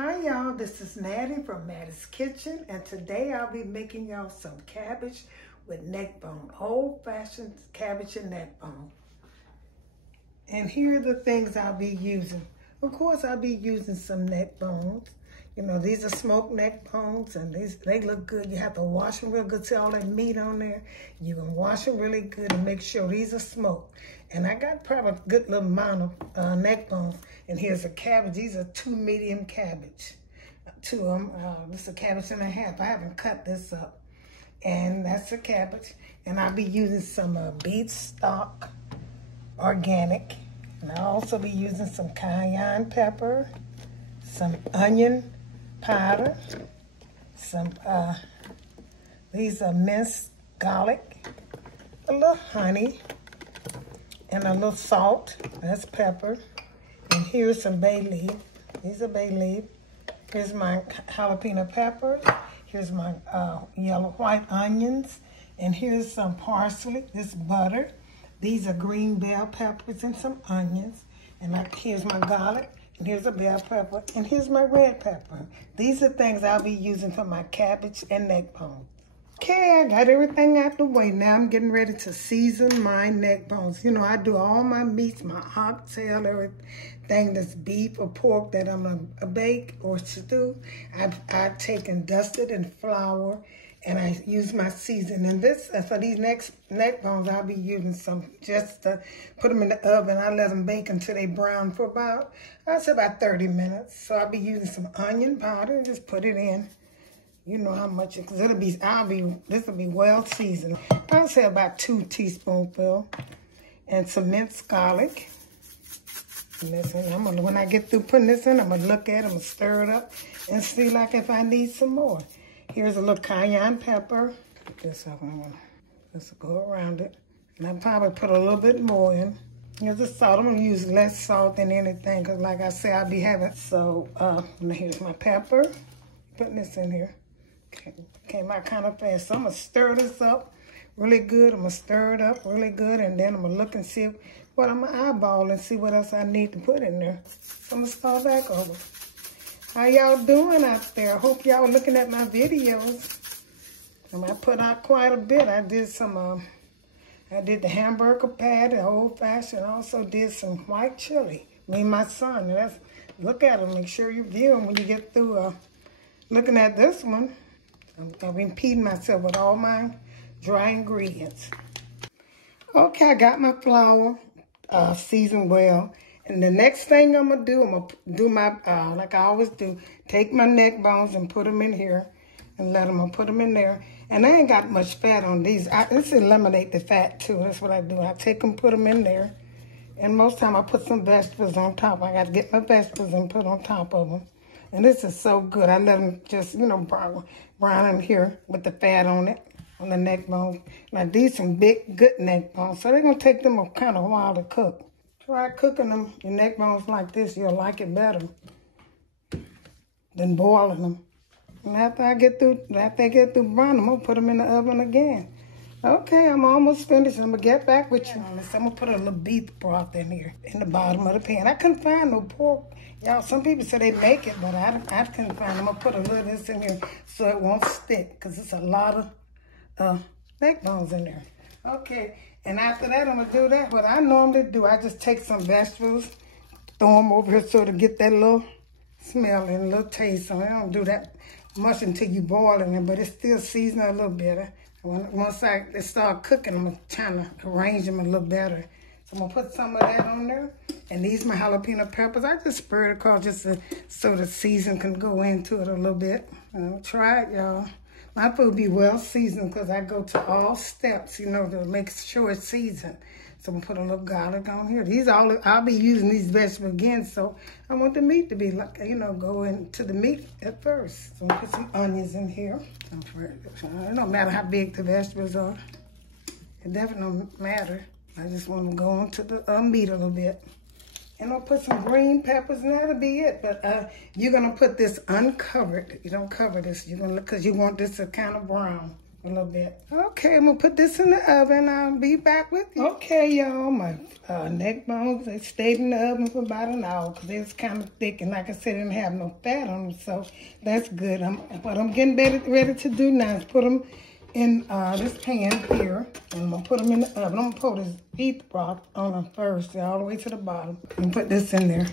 Hi y'all, this is Mattie from Mattie's Kitchen, and today I'll be making y'all some cabbage with neck bone, old-fashioned cabbage and neck bone. And here are the things I'll be using. Of course, I'll be using some neck bones. You know, these are smoked neck bones, and they look good. You have to wash them real good. See all that meat on there? You can wash them really good and make sure these are smoked. And I got probably a good little amount of neck bones. And here's a cabbage. These are 2 medium cabbage. 2 of them. This is a cabbage and a half. I haven't cut this up. And that's a cabbage. And I'll be using some beef stock, organic. And I'll also be using some cayenne pepper, some onion powder, some, these are minced garlic, a little honey, and a little salt. That's pepper. And here's some bay leaf. These are bay leaf. Here's my jalapeno peppers. Here's my yellow white onions. And here's some parsley. This butter. These are green bell peppers and some onions. And here's my garlic. And here's a bell pepper. And here's my red pepper. These are things I'll be using for my cabbage and neck bones. Okay, I got everything out the way. Now I'm getting ready to season my neck bones. You know, I do all my meats, my oxtail, everything that's beef or pork that I'm going to bake or stew. I take and dust it in flour, and I use my seasoning. And this, for these neck bones, I'll be using some, just to put them in the oven. I let them bake until they brown for about, I'd say about 30 minutes. So I'll be using some onion powder and just put it in. You know how much, because this will be well seasoned. I'll say about 2 teaspoonfuls, and some minced garlic. And when I get through putting this in, I'm gonna look at it, I'm gonna stir it up, and see like if I need some more. Here's a little cayenne pepper. Put this up, I'm gonna just go around it, and I'll probably put a little bit more in. Here's the salt. I'm gonna use less salt than anything, because like I say, I'll be having. So here's my pepper. Putting this in here. Came out kind of fast. So I'm going to stir this up really good. I'm going to stir it up really good. And then I'm going to look and see what I'm going to eyeball and see what else I need to put in there. So I'm going to start back over. How y'all doing out there? I hope y'all looking at my videos. I put out quite a bit. I did some, I did the hamburger patty, old-fashioned. I also did some white chili. Me and my son. Look at them. Make sure you view them when you get through looking at this one. I've been impeding myself with all my dry ingredients. Okay, I got my flour seasoned well. And the next thing I'm going to do, I'm going to do my, like I always do, take my neck bones and put them in here and put them in there. And I ain't got much fat on these. This eliminate the fat too. That's what I do. I take them, put them in there. And most time I put some vegetables on top. I got to get my vegetables and put on top of them. And this is so good. I let them just, you know, brown in here with the fat on it, on the neck bones. Now, these some big, good neck bones. So they're going to take them a kind of while to cook. Try cooking them, your neck bones like this. You'll like it better than boiling them. And after they get through browning, I'm going to put them in the oven again. Okay, I'm almost finished. I'm going to get back with you on this. I'm going to put a little beef broth in here in the bottom of the pan. I couldn't find no pork. Y'all, some people say they make it, but I couldn't find it. I'm going to put a little of this in here so it won't stick, because it's a lot of neck bones in there. Okay, and after that, I'm going to do that. What I normally do, I just take some vegetables, throw them over here so to get that little smell and a little taste. So I don't do that much until you boiling it, but it's still seasoned a little better. Once they start cooking, I'm trying to arrange them a little better. So I'm going to put some of that on there. And these are my jalapeno peppers. I just spread it across just so the season can go into it a little bit. Try it, y'all. My food be well seasoned because I go to all steps, you know, to make sure it's seasoned. So I'm going to put a little garlic on here. I'll be using these vegetables again, so I want the meat to be, like, you know, go into the meat at first. So I'm going to put some onions in here. It don't matter how big the vegetables are. It definitely don't matter. I just want to go into the meat a little bit. And I'll put some green peppers, and that'll be it. But you're going to put this uncovered. You don't cover this. You're gonna, because you want this to kind of brown. a little bit. Okay, I'm gonna put this in the oven. I'll be back with you. Okay, y'all, my neck bones, they stayed in the oven for about an hour because they was kind of thick, and like I said, didn't have no fat on them, so that's good. What I'm getting ready to do now is put them in this pan here, and I'm gonna put them in the oven. I'm gonna pour this beef broth on them first, all the way to the bottom, and put this in there.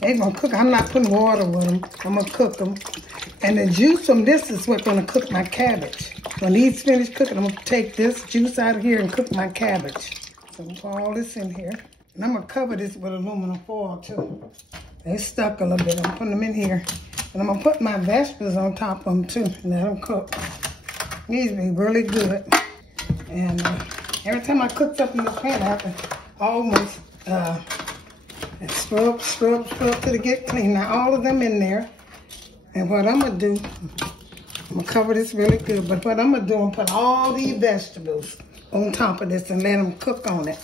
They're gonna cook. I'm not putting water with them. I'm gonna cook them. And the juice from this is what's gonna cook my cabbage. When these finish cooking, I'm gonna take this juice out of here and cook my cabbage. So I'm gonna pour all this in here. And I'm gonna cover this with aluminum foil too. They stuck a little bit. I'm putting them in here. And I'm gonna put my vegetables on top of them too and let them cook. These be really good. And every time I cook something in the pan, I have to almost scrub till they get clean. Now all of them in there. And what I'm gonna do, I'm gonna cover this really good. But what I'm gonna do, I'm put all these vegetables on top of this and let them cook on it.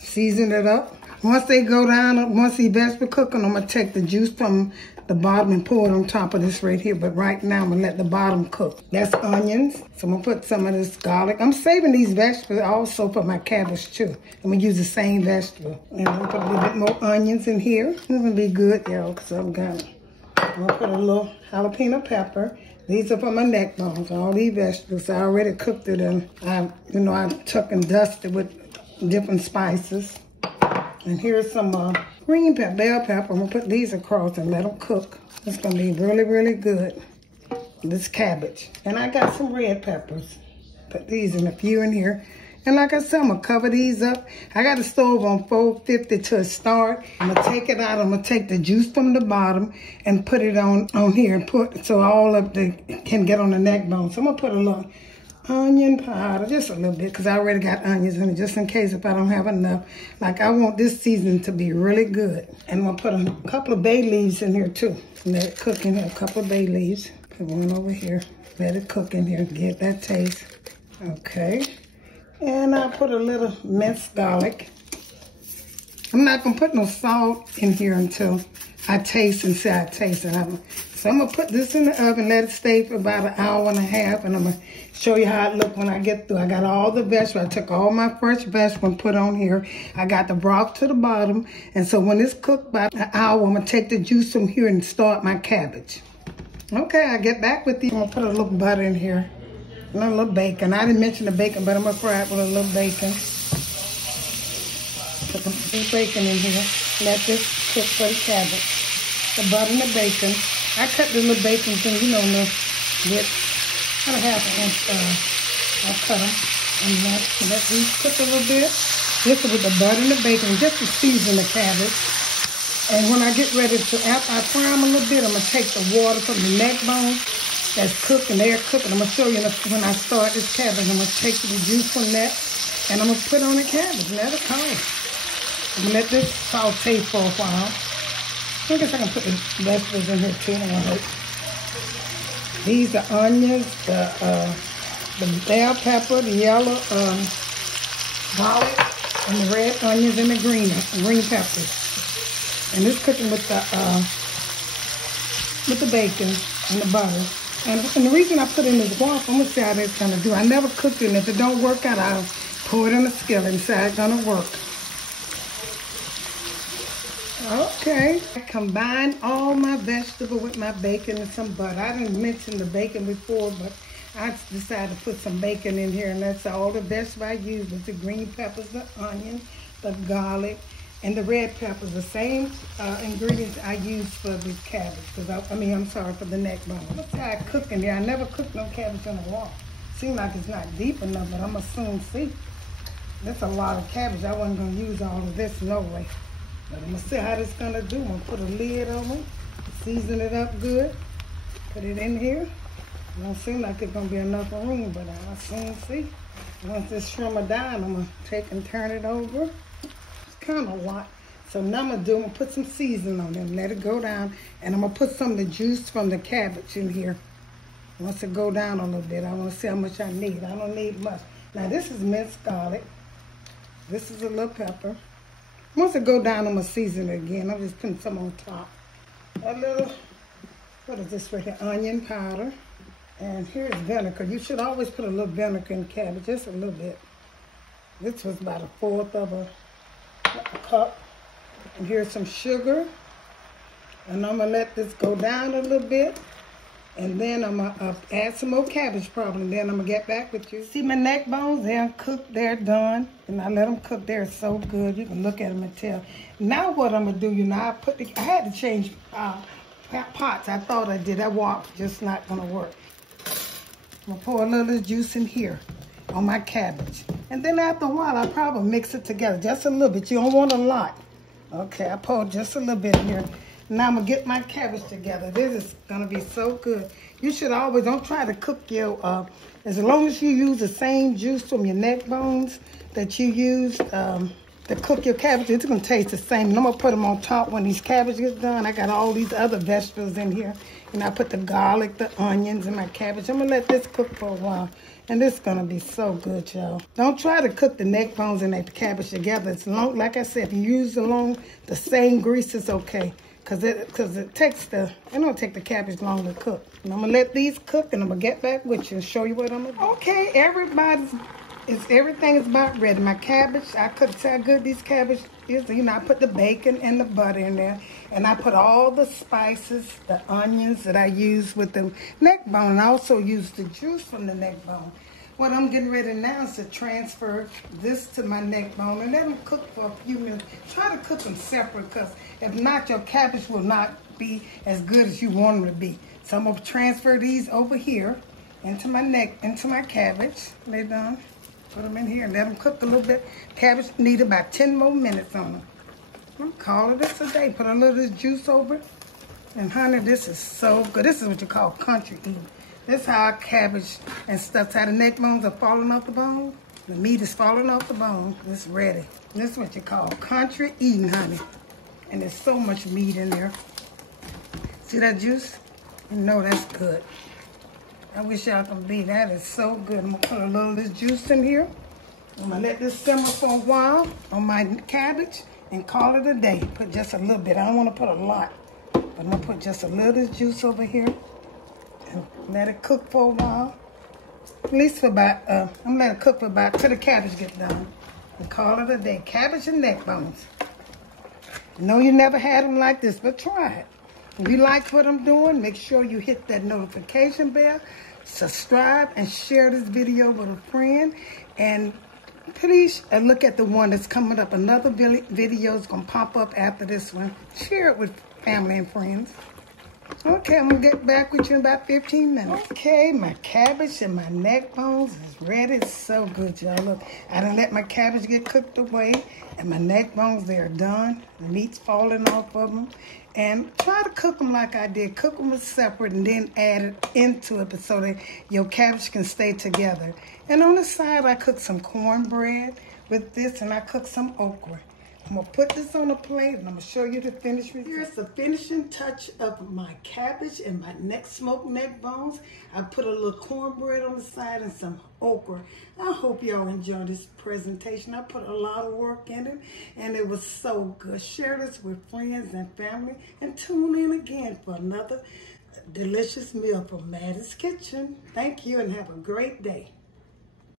Season it up. Once they go down, once these vegetables cooking, I'm gonna take the juice from the bottom and pour it on top of this right here. But right now, I'm gonna let the bottom cook. That's onions. So I'm gonna put some of this garlic. I'm saving these vegetables also for my cabbage too. I'm gonna use the same vegetable. And I'm gonna put a little bit more onions in here. This is gonna be good, y'all, because I'm gonna put a little jalapeno pepper. These are for my neck bones. All these vegetables, I already cooked it, and I took and dusted with different spices. And here's some green pepper, bell pepper. I'm gonna put these across and let them cook. It's gonna be really, really good. This cabbage. And I got some red peppers. Put these in a few in here. And like I said, I'm gonna cover these up. I got the stove on 450 to start. I'm gonna take it out. I'm gonna take the juice from the bottom and put it on here and put so all of the can get on the neck bone. So I'm gonna put a little onion powder, just a little bit, because I already got onions in it, just in case if I don't have enough. Like I want this seasoning to be really good. And I'm gonna put a couple of bay leaves in here too. Let it cook in here, a couple of bay leaves. Put one over here. Let it cook in here, get that taste. Okay. And I put a little minced garlic. I'm not gonna put no salt in here until I taste and say I taste it. So I'm gonna put this in the oven, let it stay for about an hour and a half, and I'm gonna show you how it look when I get through. I got all the vegetables. I took all my fresh vegetables and put on here. I got the broth to the bottom, and so when it's cooked by an hour, I'm gonna take the juice from here and start my cabbage. Okay, I'll get back with you. I'm gonna put a little butter in here. And a little bacon. I didn't mention the bacon, but I'm gonna fry it with a little bacon. Put the bacon in here. Let this cook for the cabbage. The butter and the bacon. I cut the little bacon thing, with about a half an inch. I cut them and let these cook a little bit. This is with the butter and the bacon, just to season the cabbage. And when I get ready to, after I fry them a little bit, I'm gonna take the water from the neck bone. That's cooking, they're cooking. I'm gonna show you when I start this cabbage. I'm gonna take the juice from that and I'm gonna put on the cabbage, let it cook. I'm gonna let this saute for a while. I guess I can put the vegetables in here too. These are onions, the bell pepper, the yellow garlic, and the red onions and the green peppers. And this cooking with the bacon and the butter. And the reason I put in this broth, I'm gonna see how that's gonna do. I never cooked it, and if it don't work out, I'll pour it in a skillet and see how it's gonna work. Okay, I combined all my vegetable with my bacon and some butter. I didn't mention the bacon before, but I decided to put some bacon in here, and that's all the vegetable I used was the green peppers, the onion, the garlic, and the red peppers, the same ingredients I use for the cabbage. For the neck bone. Let's see how I cook in here. I never cooked no cabbage on the wall. Seems like it's not deep enough, but I'm gonna soon see. That's a lot of cabbage. I wasn't gonna use all of this, no way. But I'm gonna see how this gonna do. I'm gonna put a lid on it, season it up good, put it in here. It don't seem like it's gonna be enough room, but I'll soon see. Once this shrimmer down, I'm gonna take and turn it over. Kind of a lot. So now I'm gonna put some seasoning on it and let it go down, and I'm gonna put some of the juice from the cabbage in here. Once it go down a little bit, I want to see how much I need. I don't need much. Now this is minced garlic. This is a little pepper. Once it go down, I'm gonna season it again. I'm just putting some on top. A little, what is this right here? Onion powder. And here's vinegar. You should always put a little vinegar in cabbage, just a little bit. This was about 1/4 of a cup. And here's some sugar. And I'm gonna let this go down a little bit. And then I'm gonna add some more cabbage probably. And then I'm gonna get back with you. See my neck bones, they're cooked, they're done. And I let them cook, they're so good. You can look at them and tell. Now what I'm gonna do, you know, I had to change pots. I thought I did, that wok just not gonna work. I'm gonna pour a little juice in here on my cabbage. And then after a while, I'll probably mix it together just a little bit. You don't want a lot. Okay, I poured just a little bit in here. Now I'm gonna get my cabbage together. This is gonna be so good. You should always, don't try to cook your, as long as you use the same juice from your neck bones that you used to cook your cabbage, it's gonna taste the same. And I'm gonna put them on top when these cabbage gets done. I got all these other vegetables in here. And I put the garlic, the onions, and my cabbage. I'm gonna let this cook for a while. And this is gonna be so good, y'all. Don't try to cook the neck bones and the cabbage together. It's long, like I said, if you use the same grease, it's okay. Cause it don't take the cabbage long to cook. And I'm gonna let these cook and I'm gonna get back with you and show you what I'm gonna do. Okay, everything is about ready. My cabbage, I couldn't tell how good these cabbage is. You know, I put the bacon and the butter in there. And I put all the spices, the onions that I use with the neck bone. And I also use the juice from the neck bone. What I'm getting ready now is to transfer this to my neck bone and let them cook for a few minutes. Try to cook them separate because if not, your cabbage will not be as good as you want them to be. So I'm going to transfer these over here into my cabbage. They're done. Put them in here and let them cook a little bit. Cabbage need about 10 more minutes on them. I'm calling this a day. Put a little juice over it. And honey, this is so good. This is what you call country eating. This is how our cabbage and stuff, how the neck bones are falling off the bone. The meat is falling off the bone. It's ready. This is what you call country eating, honey. And there's so much meat in there. See that juice? You know that's good. I wish y'all could believe that is so good. I'm gonna put a little of this juice in here. I'm gonna let this simmer for a while on my cabbage and call it a day. Put just a little bit. I don't want to put a lot, but I'm gonna put just a little of this juice over here and let it cook for a while. At least for about, I'm gonna let it cook for about till the cabbage gets done and call it a day. Cabbage and neck bones. I know you never had them like this, but try it. If you like what I'm doing, make sure you hit that notification bell, subscribe, and share this video with a friend. And please look at the one that's coming up. Another video is going to pop up after this one. Share it with family and friends. Okay, I'm going to get back with you in about 15 minutes. Okay, my cabbage and my neck bones is ready. It's so good, y'all. Look, I done let my cabbage get cooked away, and my neck bones, they are done. The meat's falling off of them. And try to cook them like I did. Cook them separate and then add it into it so that your cabbage can stay together. And on the side, I cooked some cornbread with this, and I cooked some okra. I'm going to put this on a plate, and I'm going to show you the finished result. Here's the finishing touch of my cabbage and my smoked neck bones. I put a little cornbread on the side and some okra. I hope y'all enjoy this presentation. I put a lot of work in it, and it was so good. Share this with friends and family, and tune in again for another delicious meal from Mattie's Kitchen. Thank you, and have a great day.